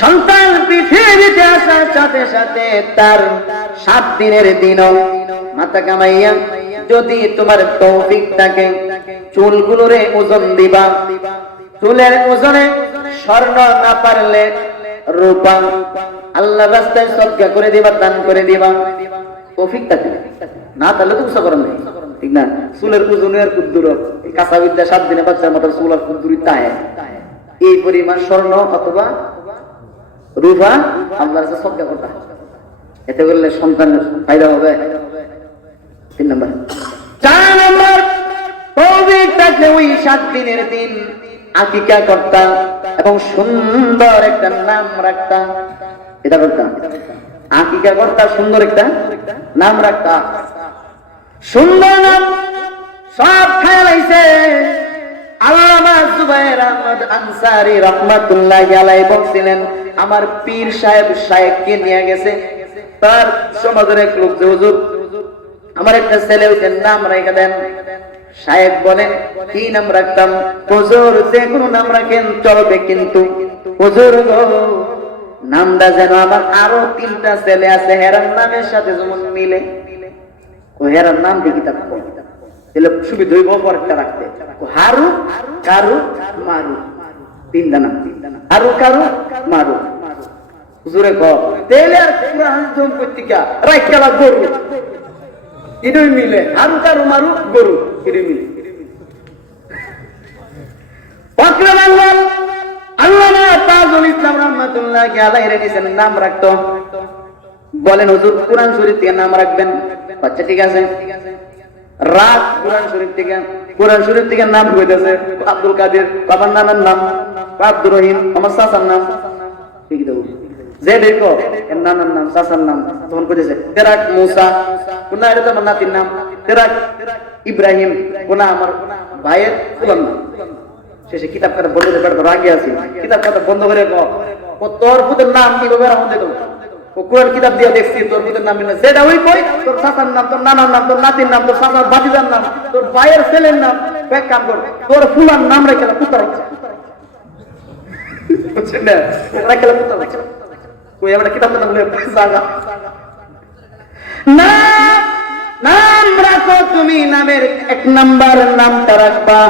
সন্তান পৃথিবীতে আসার সাথে সাথে তার 7 দিনের দিনও মাথা কামাইয়া যদি তোমার তৌফিক থাকে চুলগুলোরে ওজন দিবা, চুলের ওজনে স্বর্ণ না পারলে রূপা আল্লাহর রাস্তায় সদকা করে দিবা, দান করে দিবা। তৌফিক থাকে না তাহলে তো কিছু করার নেই, ঠিক না? চুলের ওজনের কুদ্দুর কাঁচা বিদ্যা 7 দিনে বাচ্চার মাথার চুল আর কুদ্দুরি তাই এই পরিমাণ স্বর্ণ অথবা রূপা আল্লাহর কাছে সদকা করতে হবে। এতে করলে সন্তানের ফায়দা হবে। 3 নম্বর। 4 নম্বর, তৌফিক থাকলে ওই 7 দিনের দিন আকিকা করতা এবং সুন্দর একটা নাম রাখতা। এটা করতা, আকিকা করতা, সুন্দর একটা নাম রাখতা। সুন্দর নাম সব খেয়াল আইছে। আল্লামা জুবায়ের আহমদ আনসারী রাহমাতুল্লাহি আলাইহি বলছিলেন, আমার পীর সাহেব শায়েখকে নিয়ে গেছে তার সমাজের এক লোক, যে হুজুর আমার একটা ছেলে হইছে, নাম রেখে দেন। শায়েখ বলেন, কি নাম রাখতাম? হুজুর যে কোনো নাম রাখেন চলবে, কিন্তু হুজুর গো নামটা যেন আমার আরো 3টা ছেলে আছে হেরার নামের সাথে যেমন মিলে। ও হেরার নাম দেখি থাকবো, তাহলে সুবিধা হইব পরেরটা রাখতে। হারু কারু মারু, 3টা নাম, হারু কারু মারু। হুজুরে ক তেলে আর কুরআন জম কইতিকা রাইকালা গরু, এটাই মিলে। হারু কারু মারু গরু, এটাই মিলে। আকরাম আল্লাহ আল্লামা তাজুল ইসলাম রাহমাতুল্লাহি আলাইহি নিছেন নাম রাখতো। বলেন হুজুর কুরআন শরীফ থেকে নাম রাখবেন। আচ্ছা ঠিক আছে, রাত কুরআন শরীফ থেকে, কুরআন শরীফ থেকে নাম কইতেছে আব্দুল কাদের, বাবার নামের নাম আব্দুর রহিম, আমার চাচার নাম ঠিক দেব, যে দেখো এর নামের নাম চাচার নাম, তখন কইতেছে তেরাক মুসা, কোন এটা তো আমার নাতির নাম, তেরাক ইব্রাহিম, কোন আমার ভাইয়ের ফুলার নাম। শেষে কিতাব কাটা বন্ধ করে বেড়া রাগে আছি, কিতাব কাটা বন্ধ করে ক তোর পুতের নাম কিভাবে রাখুন দিত। কোরআন কিতাব দিয়ে দেখছি তোর পুতের নাম মিলে, যেটা ওই কই তোর চাচার নাম, তোর নানার নাম, তোর নাতির নাম, তোর চাচার ভাতিজার নাম, তোর ভাইয়ের ছেলের নাম। এক কাম কর, তোর ফুলার নাম রেখে পুত্র বুঝছেন না, রেখে পুত্র কই আমরা কিতাব কাটা বলে জায়গা না। নাম রাখো তুমি, নামের 1 নাম্বার নামটা রাখবা।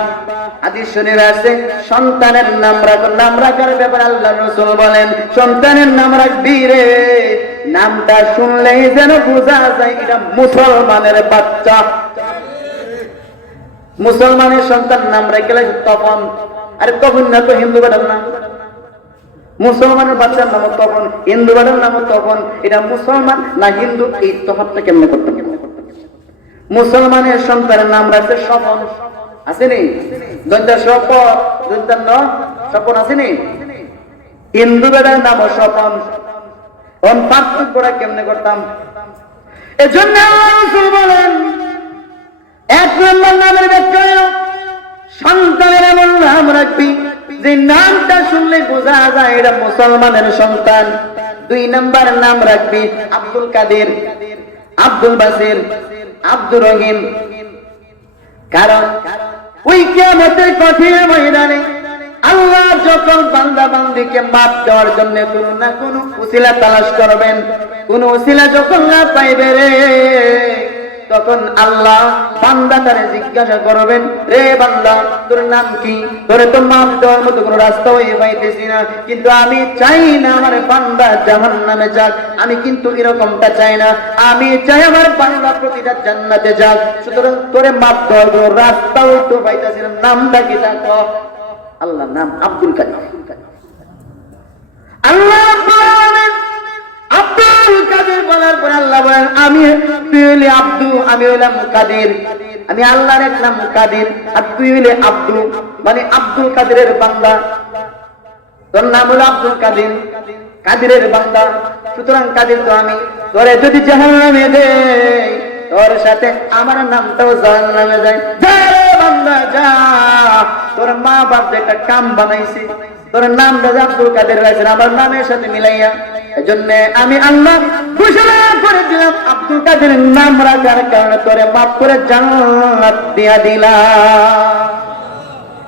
হাদিস শরীফে আছে সন্তানের নাম রাখো। নাম রাখার ব্যাপারে আল্লাহর রাসূল বলেন, সন্তানের নাম রাখবি রে, নামটা শুনলেই যেন বোঝা যায় এটা মুসলমানের বাচ্চা। মুসলমানের সন্তান নাম রাখলে তখন, আরে তখন না তো হিন্দু বেটার নাম, মুসলমানের বাচ্চার নাম তখন, হিন্দু বেটার নাম তখন। এটা মুসলমান না হিন্দু, এই তফাৎটা কেমনে করতে হবে? মুসলমানের সন্তানের নাম রাখছে স্বপন, আসেনি? দন্তা স্বপ, দন্তা ন স্বপন আসেনি? হিন্দু বেটার নাম স্বপন। ওন পার্থক্যটা কেমনে করতাম? এজন্য আল্লাহ রাসূল বলেন 1 নম্বর নামের ব্যাখ্যা হলো সন্তানের এমন নাম রাখবি যে নামটা শুনলে বোঝা যায় এটা মুসলমানের সন্তান। 2 নম্বর নাম রাখবি আব্দুল কাদের, আব্দুল বাসির, আব্দুর রহিম। কারণ ওই কিয়ামতের কঠিন ময়দানে আল্লাহ যখন বান্দা বান্দিকে মাপ দেওয়ার জন্য কোনো না কোনো উসিলা তালাশ করবেন, কোন উসিলা যখন না পাইবে রে, তখন আল্লাহ বান্দাটারে জিজ্ঞাসা করবেন, রে বান্দা তোর নাম কি? তোরে তো মাপ দেওয়ার মতো কোনো রাস্তা হয়ে পাইতেছি না, কিন্তু আমি চাই না আমার বান্দা জাহান্নামে যাক। আমি কিন্তু এরকমটা চাই না, আমি চাই আমার বান্দা প্রতিটা জান্নাতে যাক। সুতরাং তোরে মাপ দেওয়ার কোনো রাস্তা হইতে পাইতেছি না। নামটা কি দেখো? আল্লাহ নাম আব্দুল কাদের। আল্লাহ আব্দুল কাদের বলার পর আল্লাহ বলেন, আমি তুই হইলে আব্দু, আমি হইলাম কাদের। আমি আল্লাহর এক নাম কাদের, আর তুই হইলে আব্দু, মানে আব্দুল কাদেরের বান্দা। তোর নাম হলো আব্দুল কাদের, কাদেরের বান্দা। সুতরাং কাদের তো আমি। তোরে যদি জাহান্নামে দেই, তোর সাথে আমার নামটাও জাহান্নামে যায়। যা রে বান্দা যা, তোর মা বাপ একটা কাম বানাইছি, তোর নামটা আব্দুল কাদের রাখছেন আমার নামের সাথে মিলাইয়া। এজন্য আমি আল্লাহ ঘোষণা করে দিলাম আব্দুল কাদের নাম রাখার কারণে তোরে মাফ করে জান্নাত দিয়া দিলাম।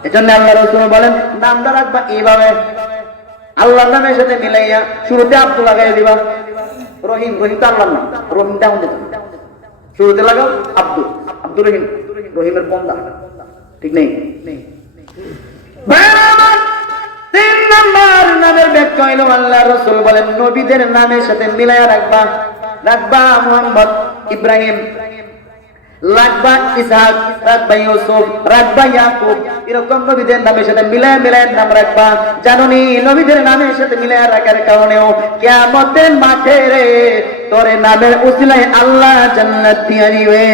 এজন্য আল্লাহ রাসূল বলেন নামটা রাখবা এইভাবে। আল্লাহর নামের সাথে মিলাইয়া শুরুতে আব্দুল লাগাই দিবা। রহিম, রহিম তো আল্লাহর নাম, রহিম ডাউন দিতে শুরুতে লাগাও আব্দুল, আব্দুর রহিম, রহিমের বন্দা, ঠিক নেই। তিন নম্বর নামের ব্যাখ্যা হইল আল্লাহ রাসূল বলেন নবীদের নামের সাথে মিলাইয়া রাখবা। রাখবা মুহাম্মদ, ইব্রাহিম, রাখবা ইসহাক, রাখবা ইউসুফ, রাখবা ইয়াকুব, এরকম নবীদের নামের সাথে মিলায় মিলায় নাম রাখবা। জানোনি নবীদের নামের সাথে মিলায় রাখার কারণেও কিয়ামতের মাঠে রে তোর নামের উসিলায় আল্লাহ জান্নাত দিয়ে দিবে।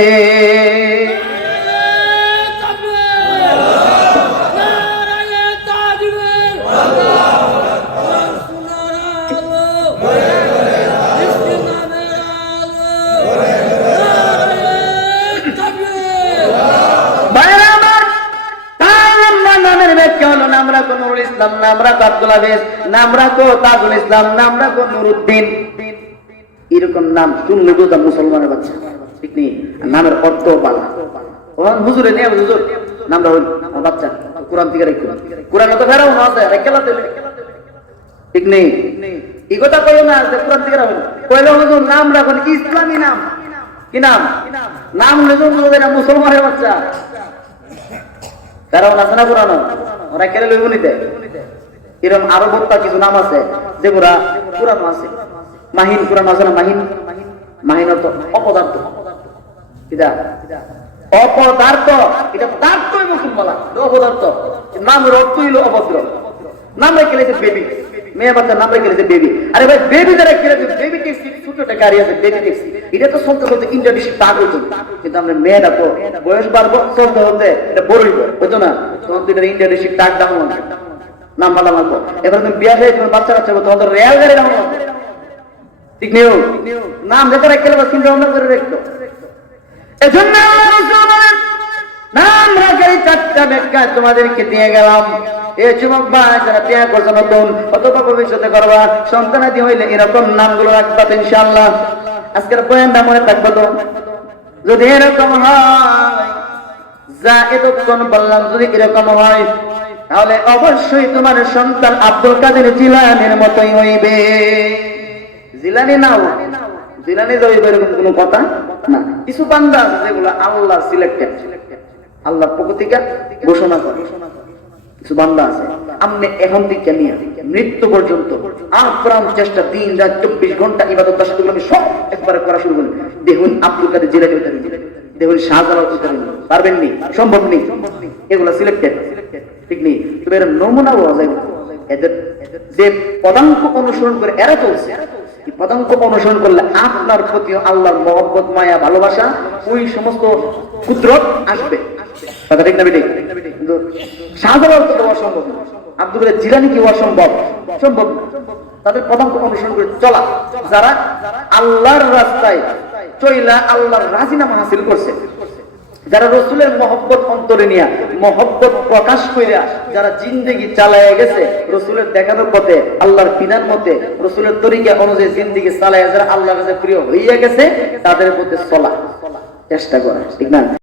নাম রাখো নুরুল ইসলাম, নাম রাখো আব্দুল হাফেজ, নাম রাখো তাজুল ইসলাম, নাম রাখো নুরুদ্দিন। এরকম নাম শুনলে তো তা মুসলমানের বাচ্চা, ঠিক নেই। নামের অর্থ পালা হুজুরে নেই, হুজুর নাম রাখুন আমার বাচ্চা, কোরআন থেকে রেখে, কোরআন তো ফেরাও না আছে রেখেলা দিলে, ঠিক নেই। এই কথা কইও না যে কোরআন থেকে রাখুন, কইলে হুজুর নাম রাখুন ইসলামী নাম। কি নাম? নাম হুজুর মুসলমানের বাচ্চা ফেরাও না আছে না কোরআন, ওরা কেড়ে লইব নিতে। এরকম আরো বক্তা কিছু নাম আছে যেগুলা পুরানো আছে। মাহিন কোরআন আছে না? মাহিন, মাহিন অর্থ অপদার্থ, এটা অপদার্থ, এটা দার্থ মুসলিম বলা অপদার্থ। নামের অর্থ হইল অভদ্র। নাম রেখে গেছে বেবি, মেয়ে বাচ্চার নাম রেখে গেছে বেবি। আরে ভাই বেবি যারা খেলেছে বেবি ট্যাক্সি, ছোট একটা গাড়ি আছে বেবি ট্যাক্সি, এটা তো চলতে চলতে ইন্ডিয়া বেশি টাক হইতো। কিন্তু আমরা মেয়েরা তো বয়স বাড়বো চলতে চলতে এটা বড়ই হইতো না, তখন তো এটা ইন্ডিয়া বেশি টাক দাম নাম ভালো লাগবো। এবার তুমি বিয়া হয়ে তোমার বাচ্চা বাচ্চা তোমার তো রেল গাড়ি দাম লাগবে, ঠিক নেই। নাম যেটা রেখে গেলে চিন্তা ভাবনা করে রেখতো। এজন্য নাম রাখার চারটা ব্যাখ্যা তোমাদেরকে দিয়ে গেলাম। এই যুবক ভাই যারা বিয়ে করছো নতুন অথবা ভবিষ্যতে করবা, সন্তানাদি হইলে এরকম নামগুলো রাখবা ইনশাআল্লাহ। আজকের বয়ানটা মনে থাকবো তো, যদি এরকম হয় যা এতক্ষণ বললাম যদি এরকম হয় তাহলে অবশ্যই তোমার সন্তান আব্দুল কাদের জিলানীর মতোই হইবে। জিলানী নাও, জিলানী যাইবে এরকম কোনো কথা না। কিছু বান্দা আছে যেগুলো আল্লাহ সিলেক্টেড, আল্লাহর পক্ষ থেকে ঘোষণা করে। কিছু বান্দা আছে আপনি এখন থেকে নিয়ে মৃত্যু পর্যন্ত আপ্রাণ চেষ্টা, দিন রাত 24 ঘন্টা ইবাদত আমি সব একবারে করা শুরু করলেন। দেখুন আব্দুল কাদের জিলানী উঠারি, দেখুন শাহজালাল উঠারি, পারবেন নি, সম্ভব নেই। এগুলো সিলেক্টেড, ঠিক নেই। তবে এর নমুনা হওয়া যায় এদের যে পদাঙ্ক অনুসরণ করে এরা চলছে, পদাঙ্ক অনুসরণ করলে আপনার প্রতি আল্লাহর মহব্বত, মায়া, ভালোবাসা, ওই সমস্ত কুদরত আসবে। কথা ঠিক না বেঠিক? কিন্তু শাহজালাল তো অসম্ভব, আব্দুল কাদের জিলানী কি অসম্ভব? সম্ভব। তাদের পদাঙ্ক অনুসরণ করে চলা, যারা আল্লাহর রাস্তায় চইলা আল্লাহর রাজিনামা হাসিল করছে, যারা রসুলের মহব্বত অন্তরে নিয়ে মহব্বত প্রকাশ কইরা যারা জিন্দেগি চালায় গেছে রসুলের দেখানোর পথে, আল্লাহর বিধান মতে, রসুলের তরিকা অনুযায়ী জিন্দেগি চালায় যারা আল্লাহর কাছে প্রিয় হইয়া গেছে, তাদের প্রতি চলা চেষ্টা করা, ঠিক না?